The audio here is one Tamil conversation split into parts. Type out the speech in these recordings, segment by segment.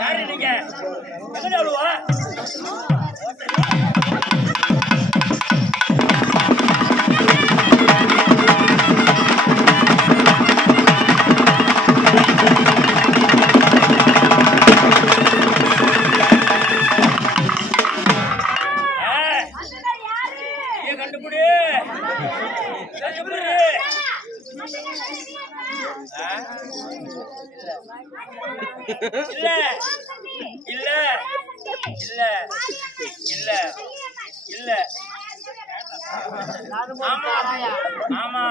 யாரு நீங்க எங்க அவ்வளவா இல்ல இல்ல இல்ல இல்ல இல்ல ஆமா ஆமா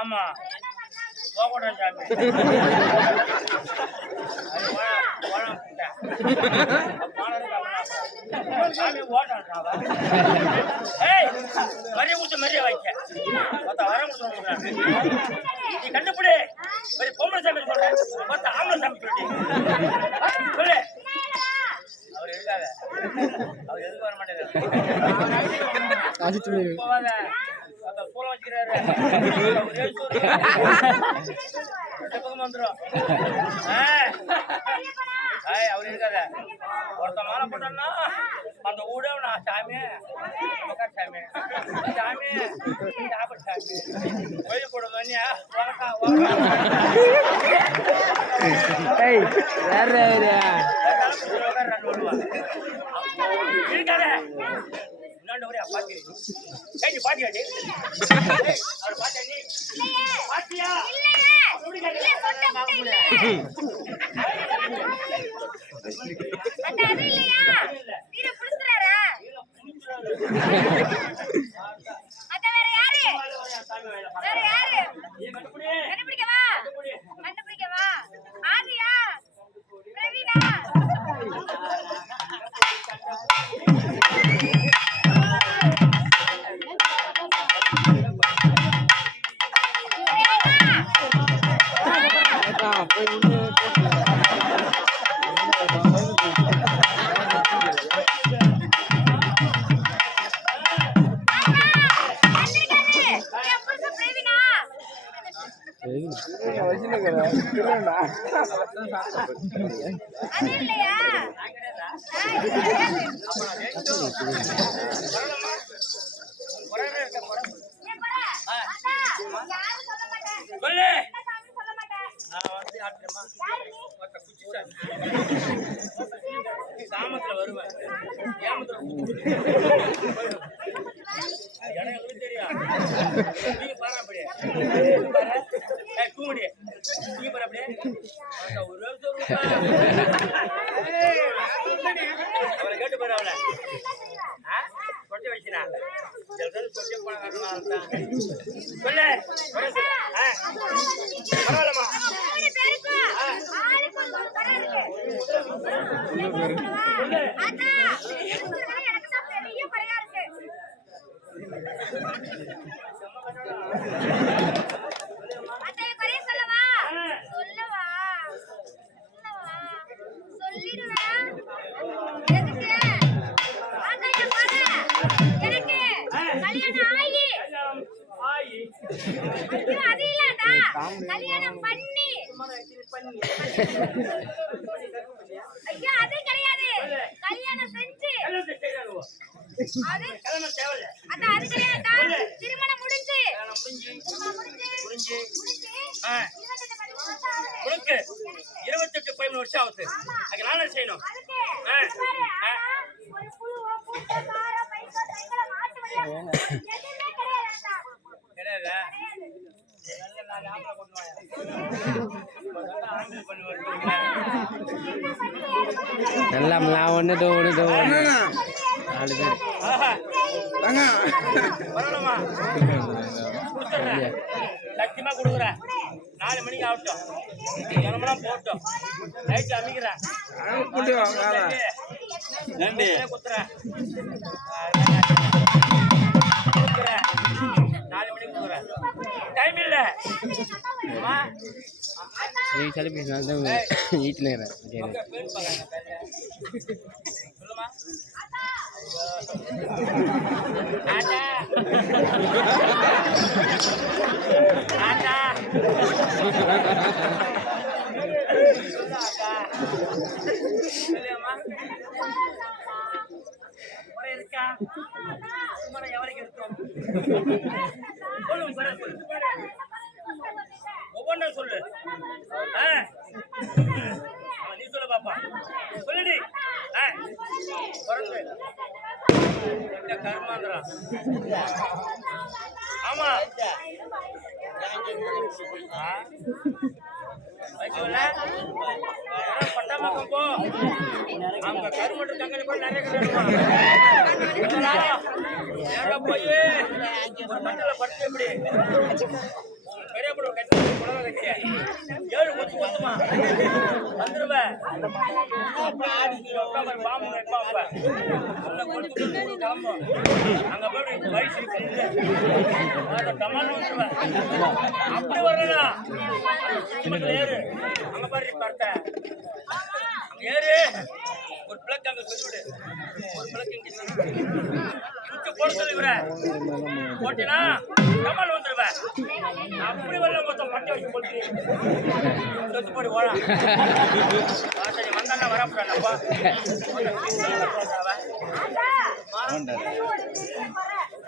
ஆமா போகடா சாமி சாமி ஓட்டான் மரிய கொடுத்து மரிய வைக்க வர கொடுத்து நீ கண்டுபிடி ஒரு பொம்பளை சாமி சொல்றேன் ஆம்பளை சாமி சொல்லி சொல்லு அவர் இருக்காத அவர் எதுக்கு வர மாட்டேங்கிறாரு போவாத சூழ வச்சுக்கிறாரு பக்கம் வந்துடும் அவர் இருக்காத ஒருத்த மாலை போட்டோம்னா அந்த ஊட நான் சாமி சாமி சாமி சாப்பிடு சாமி கோயில் போடுங்க இருக்காத இன்னொன்று ஒரே பாத்தி பாத்தியாடி அவர் பாத்தியா பாத்தியா சாமத்துல வருவேன் தெரியும் நீங்க பாரு அப்படியே தூங்குடி நீங்க பாரு அப்படியே ஒரு அவளை கேட்டு பாரு அவளை கொட்டை வச்சுனா கொட்டை போன சொல்லு பரவாயில்லம்மா கல்யாணம் பண்ணி ஐயா அது கிடையாது கல்யாணம் செஞ்சு அது கிடையாது திருமணம் முடிஞ்சு உனக்கு 28-13 வருஷம் ஆகுது அதுக்கு நானே செய்யணும் எல்லாம் நான் ஒன்று சத்தியமா கொடுக்குறேன் 4 மணிக்கு ஆகட்டும் ஜனமெல்லாம் போட்டோம் லைட் அமைக்கிறேன் குத்துறேன் 4 மணிக்கு கொடுக்குறேன் டைம் இல்லை சரி பேசினால்தான் வீட்டில் சொல்லுமா இல்லையாம்மா? முறை இருக்கா? சும்மா எவரைக்கு இருக்கும்? சொல்லு, உன் பேரை சொல்லு. ஒவ்வொன்றா சொல்லு. நீ சொல்லு பாப்பா. சொல்லுடி. பிறந்து என்ன கர்மாந்திரம்? ஆமா. பட்டாமக்கம் போ. அவங்க கருமட்டு தங்கனி போய் நிறைய போய் ஒரு மண்டல படுத்து எப்படி பெரிய படம் கட்டி புடவை கட்டி 7 கொத்து கொத்துமா வந்துருவேன். பாம்பு கிளம்பும். அங்க போய் வயசு டமால் வந்துருவேன். அப்படி வரலா ஏறு. அங்க பாரு பார்த்த ஏறு. ஒரு பிளக் அங்க சொல்லிவிடு. ஒரு பிளக் இங்க சுத்து போட சொல்லிவிட. போட்டினா டமால் வந்துருவேன். அப்படி வரல மொத்தம் பட்டை வச்சு போட்டு சொத்து போடி ஓடா. வந்தாண்டா வரப்படாப்பா.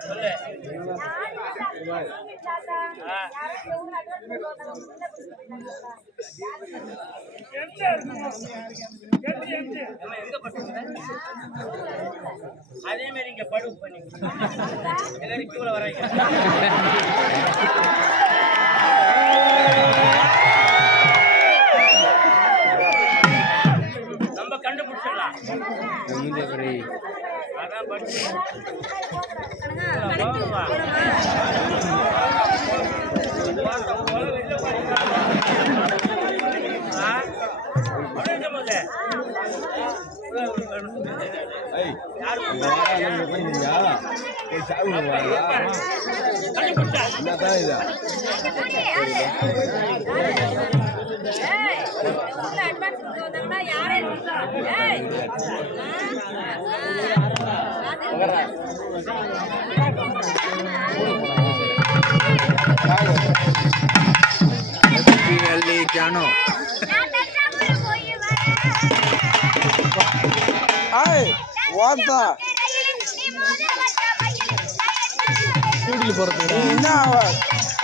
சொல்லு. எங்க பட்டு அதே மாதிரி இங்க படு பண்ணி எல்லாரும் கீழே வராங்க. நம்ம கண்டுபிடிச்சிடலாம். அதான் படிச்சு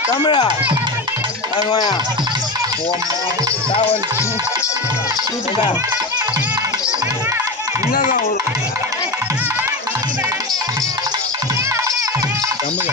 தமிழா என்னதான் ஒரு தமிழ்